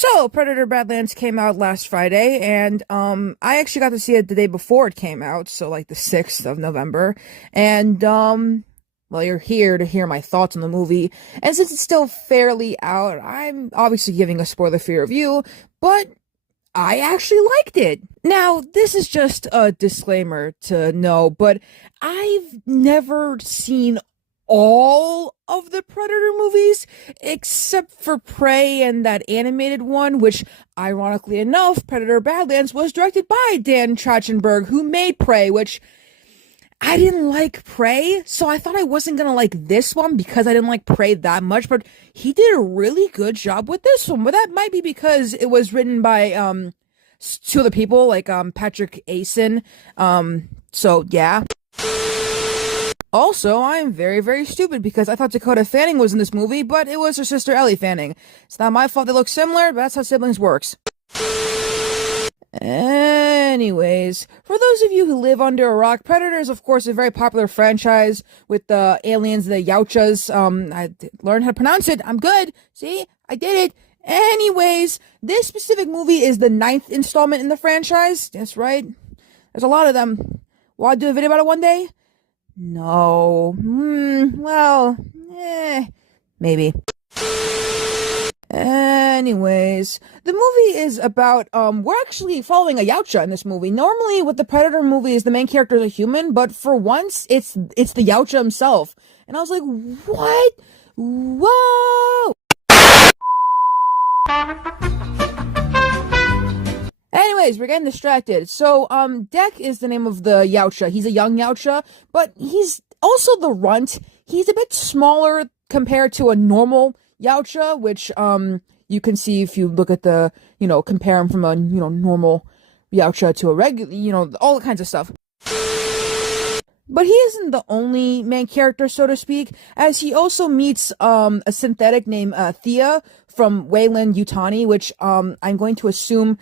So, Predator Badlands came out last Friday, and I actually got to see it the day before it came out, so like the 6th of November. And well, you're here to hear my thoughts on the movie. And since it's still fairly out, I'm obviously giving a spoiler-free review, but I actually liked it. Now, this is just a disclaimer to know, but I've never seen all of the Predator movies except for Prey and that animated one, which, ironically enough, Predator Badlands was directed by Dan Trachtenberg, who made Prey, which I didn't like Prey, so I thought I wasn't gonna like this one because I didn't like Prey that much, but he did a really good job with this one. But that might be because it was written by two other people, like Patrick Asen. So yeah. Also, I'm very, very stupid because I thought Dakota Fanning was in this movie, but it was her sister Ellie Fanning. It's not my fault they look similar, but that's how siblings works. Anyways, for those of you who live under a rock, Predator is of course a very popular franchise with the aliens, the Yautjas. I learned how to pronounce it. I'm good. See? I did it. Anyways, this specific movie is the 9th installment in the franchise. That's right. There's a lot of them. Will I do a video about it one day? No. Well, maybe. Anyways, the movie is about, we're actually following a Yautja in this movie. Normally, with the Predator movies, the main character is a human, but for once, it's the Yautja himself. And I was like, what? Whoa! Anyways, we're getting distracted. So, Deck is the name of the Yautja. He's a young Yautja, but he's also the runt. He's a bit smaller compared to a normal Yautja, which, you can see if you look at the, compare him from a, normal Yautja to a regular, all kinds of stuff. But he isn't the only main character, so to speak, as he also meets, a synthetic named, Thea from Wayland Yutani, which, I'm going to assume,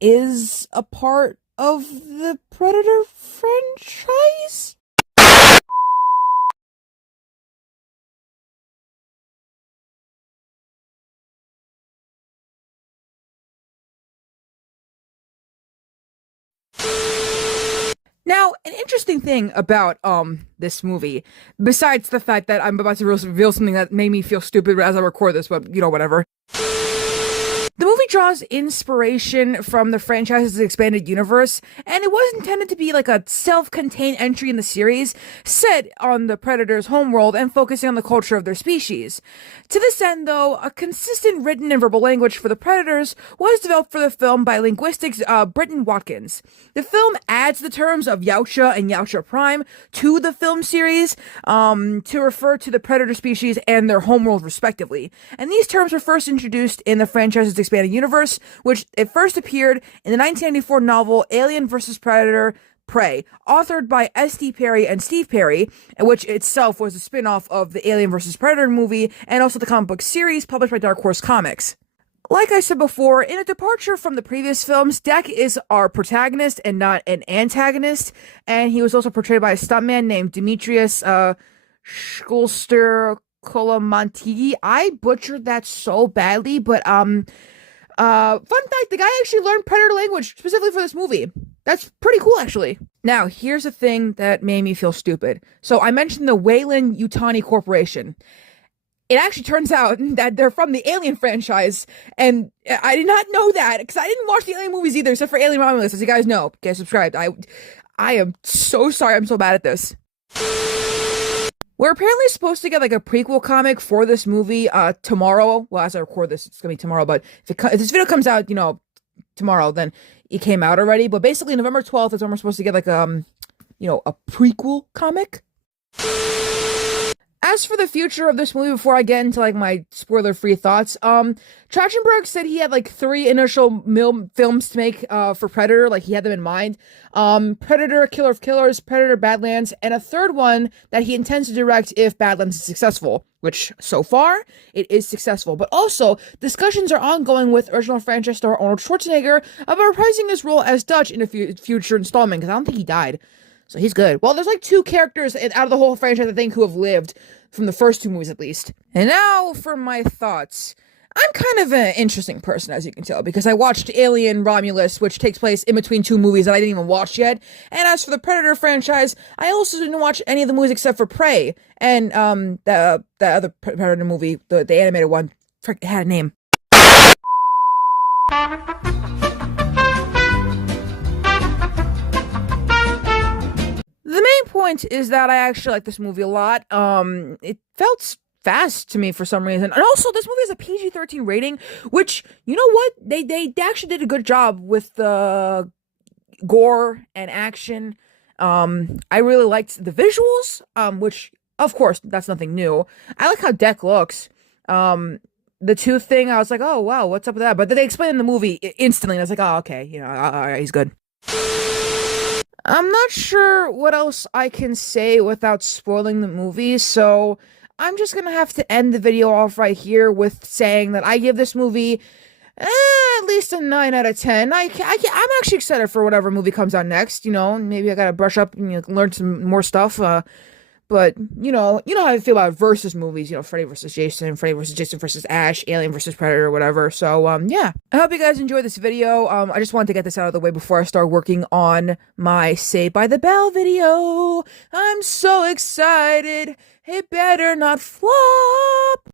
is a part of the Predator franchise? Now, an interesting thing about this movie, besides the fact that I'm about to reveal something that made me feel stupid as I record this, but whatever. The movie draws inspiration from the franchise's expanded universe, and it was intended to be like a self-contained entry in the series, set on the Predator's homeworld and focusing on the culture of their species. To this end, though, a consistent written and verbal language for the Predators was developed for the film by linguistics Britton Watkins. The film adds the terms of Yautja and Yautja Prime to the film series to refer to the Predator species and their homeworld respectively. And these terms were first introduced in the franchise's expanded universe, which it first appeared in the 1994 novel Alien vs. Predator Prey, authored by S.D. Perry and Steve Perry, which itself was a spin-off of the Alien vs. Predator movie and also the comic book series published by Dark Horse Comics. Like I said before, in a departure from the previous films, Deck is our protagonist and not an antagonist, and he was also portrayed by a stuntman named Demetrius Schulster Colamanti. I butchered that so badly, but fun fact, the guy actually learned Predator language specifically for this movie. That's pretty cool, actually. Now, here's the thing that made me feel stupid. So I mentioned the Wayland Yutani Corporation. It actually turns out that they're from the Alien franchise, and I did not know that, because I didn't watch the Alien movies either, except for Alien Romulus, as you guys know. Get subscribed. I am so sorry I'm so bad at this. We're apparently supposed to get like a prequel comic for this movie tomorrow. Well, as I record this, it's gonna be tomorrow, but if this video comes out, tomorrow, then it came out already. But basically, November 12th is when we're supposed to get like a prequel comic. As for the future of this movie, before I get into like my spoiler-free thoughts, Trachtenberg said he had like 3 initial films to make for Predator, like he had them in mind. Predator, Killer of Killers, Predator, Badlands, and a third one that he intends to direct if Badlands is successful, which so far it is successful. But also, discussions are ongoing with original franchise star Arnold Schwarzenegger about reprising his role as Dutch in a future installment, because I don't think he died. So he's good. Well, there's like 2 characters out of the whole franchise, I think, who have lived from the first 2 movies at least. And now for my thoughts. I'm kind of an interesting person, as you can tell, because I watched Alien Romulus, which takes place in between two movies that I didn't even watch yet. And as for the Predator franchise, I also didn't watch any of the movies except for Prey and the other Predator movie, the animated one. Frick, it had a name. The main point is that I actually like this movie a lot. It felt fast to me for some reason. And also, this movie has a PG-13 rating, which, you know what? They actually did a good job with the gore and action. I really liked the visuals, which, of course, that's nothing new. I like how Deck looks. The tooth thing, I was like, oh, wow, what's up with that? But then they explained in the movie instantly, and I was like, oh, okay, all right, he's good. I'm not sure what else I can say without spoiling the movie, so I'm just gonna have to end the video off right here with saying that I give this movie at least a 9 out of 10. I'm actually excited for whatever movie comes out next, maybe I gotta brush up and learn some more stuff, but, how I feel about versus movies, Freddy versus Jason versus Ash, Alien versus Predator, whatever. So, yeah. I hope you guys enjoyed this video. I just wanted to get this out of the way before I start working on my Saved by the Bell video. I'm so excited. It better not flop.